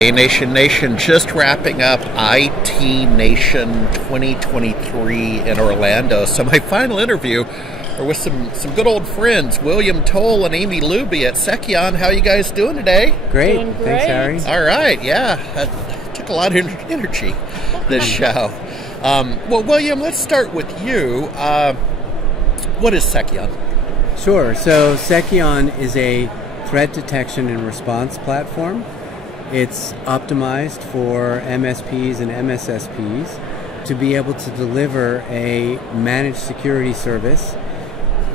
Hey Nation, just wrapping up IT Nation 2023 in Orlando. So my final interview are with some good old friends, William Toll and Amy Luby at Seceon. How you guys doing today? Great. Doing great. Thanks, Harry. All right, yeah. That took a lot of energy, this show. Well, William, let's start with you. What is Seceon? Sure. So Seceon is a threat detection and response platform. It's optimized for MSPs and MSSPs to be able to deliver a managed security service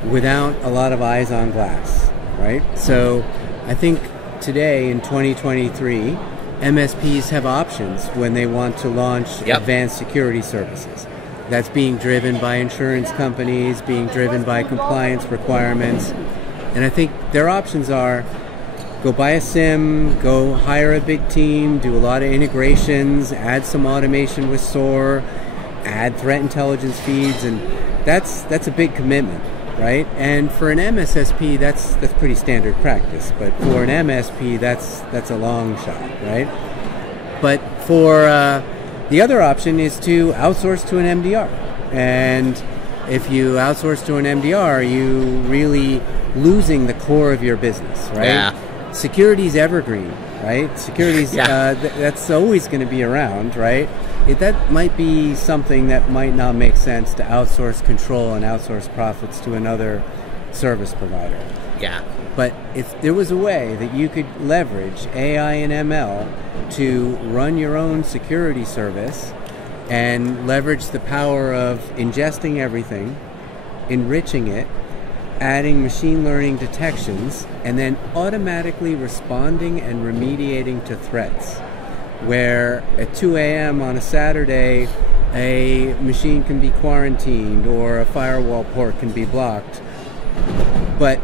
without a lot of eyes on glass, right? So I think today in 2023, MSPs have options when they want to launch advanced security services. That's being driven by insurance companies, being driven by compliance requirements. And I think their options are go buy a SIM, go hire a big team, do a lot of integrations, add some automation with SOAR, add threat intelligence feeds, and that's a big commitment, right? And for an MSSP, that's pretty standard practice, but for an MSP, that's a long shot, right? But for the other option is to outsource to an MDR, and if you outsource to an MDR, you really losing the core of your business, right? Yeah. Securities evergreen, right? Securities, that's always going to be around, right? That might be something that might not make sense to outsource control and outsource profits to another service provider. Yeah. But if there was a way that you could leverage AI and ML to run your own security service and leverage the power of ingesting everything, enriching it, adding machine learning detections, and then automatically responding and remediating to threats. Where at 2 a.m. on a Saturday, a machine can be quarantined or a firewall port can be blocked. But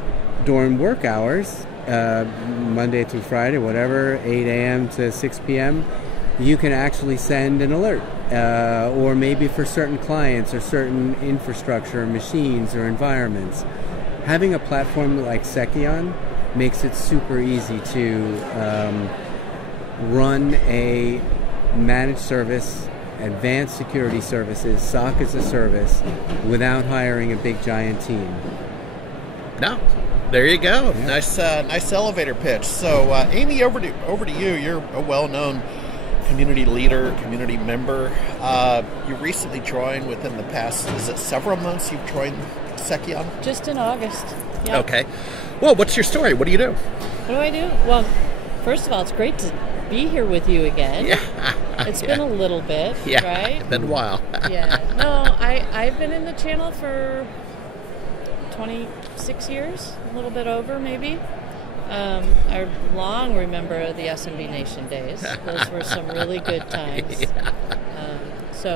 during work hours, Monday through Friday, whatever, 8 a.m. to 6 p.m., you can actually send an alert. Or maybe for certain clients or certain infrastructure, machines or environments. Having a platform like Seceon makes it super easy to run a managed service, advanced security services, SOC as a service, without hiring a big giant team. No, there you go. Yeah. Nice elevator pitch. So, Amy, over to you. You're a well-known community leader, community member. You recently joined within the past, is it several months you've joined Seceon? Just in August. Yeah. Okay. Well, what's your story? What do you do? What do I do? Well, first of all, it's great to be here with you again. Yeah. It's been a little bit, right? It's been a while. Yeah. No, I've been in the channel for 26 years, a little bit over maybe. I long remember the SMB Nation days. Those were some really good times. Yeah.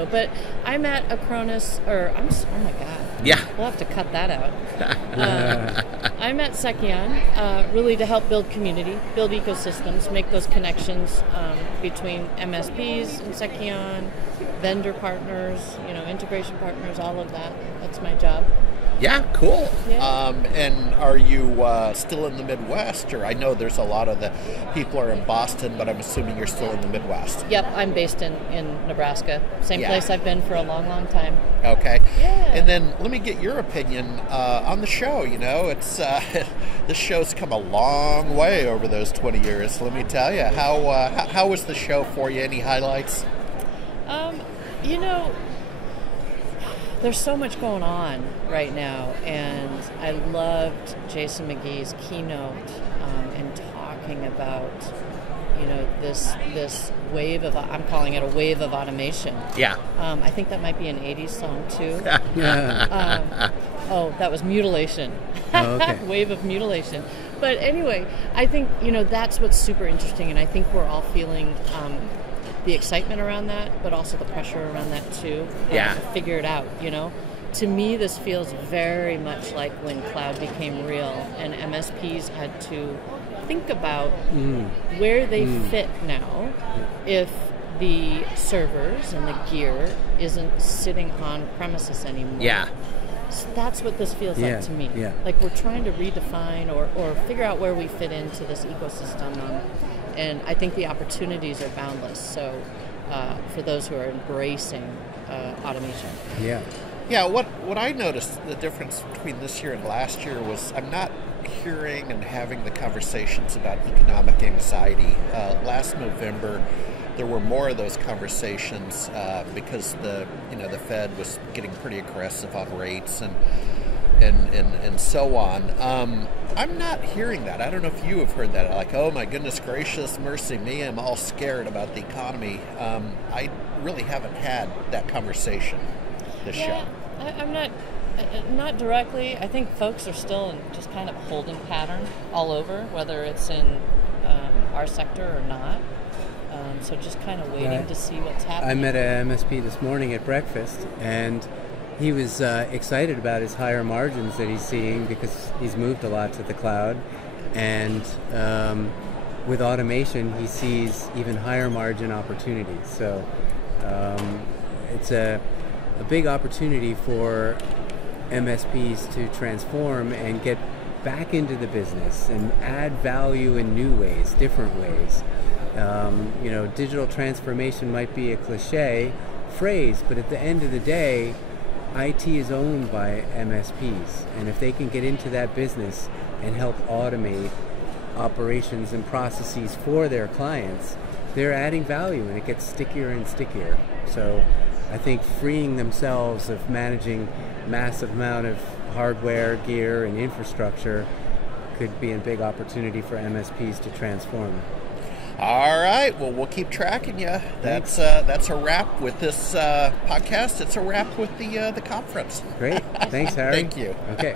But I'm at Acronis, oh my God. Yeah. We'll have to cut that out. I'm at Seceon, really to help build community, build ecosystems, make those connections between MSPs and Seceon, vendor partners, integration partners, all of that. That's my job. Yeah, cool. Yeah. And are you still in the Midwest? Or I know there's a lot of the people are in Boston, but I'm assuming you're still in the Midwest. Yep, I'm based in Nebraska. Same place I've been for a long, long time. Okay. Yeah. And then let me get your opinion on the show. It's this show's come a long way over those 20 years. Let me tell you, how was the show for you? Any highlights? There's so much going on right now, and I loved Jason McGee's keynote and talking about, this wave of, I'm calling it a wave of automation. Yeah. I think that might be an 80s song too. Yeah. That was mutilation. Oh, okay. Wave of mutilation. But anyway, I think, that's what's super interesting, and I think we're all feeling the excitement around that, but also the pressure around that too. To figure it out, To me, this feels very much like when cloud became real and MSPs had to think about where they fit now if the servers and the gear isn't sitting on premises anymore. Yeah. So that's what this feels like to me. Yeah. Like we're trying to redefine or figure out where we fit into this ecosystem. And I think the opportunities are boundless. So for those who are embracing automation. Yeah. Yeah, what I noticed the difference between this year and last year was I'm not hearing and having the conversations about economic anxiety. Last November, there were more of those conversations because the Fed was getting pretty aggressive on rates and so on. I'm not hearing that. I don't know if you have heard that. Like, oh my goodness gracious, mercy me, I'm all scared about the economy. I really haven't had that conversation this show. I'm not directly. I think folks are still in just kind of a holding pattern all over, whether it's in our sector or not. So just kind of waiting to see what's happening. I met an MSP this morning at breakfast, and he was excited about his higher margins that he's seeing because he's moved a lot to the cloud. And with automation, he sees even higher margin opportunities. So it's a big opportunity for MSPs to transform and get back into the business and add value in new ways, different ways. Digital transformation might be a cliche phrase, but at the end of the day, IT is owned by MSPs, and if they can get into that business and help automate operations and processes for their clients, they're adding value, and it gets stickier and stickier. So I think freeing themselves of managing massive amount of hardware, gear, and infrastructure could be a big opportunity for MSPs to transform. All right. Well, we'll keep tracking you. That's a wrap with this podcast. It's a wrap with the conference. Great. Thanks, Harry. Thank you. Okay.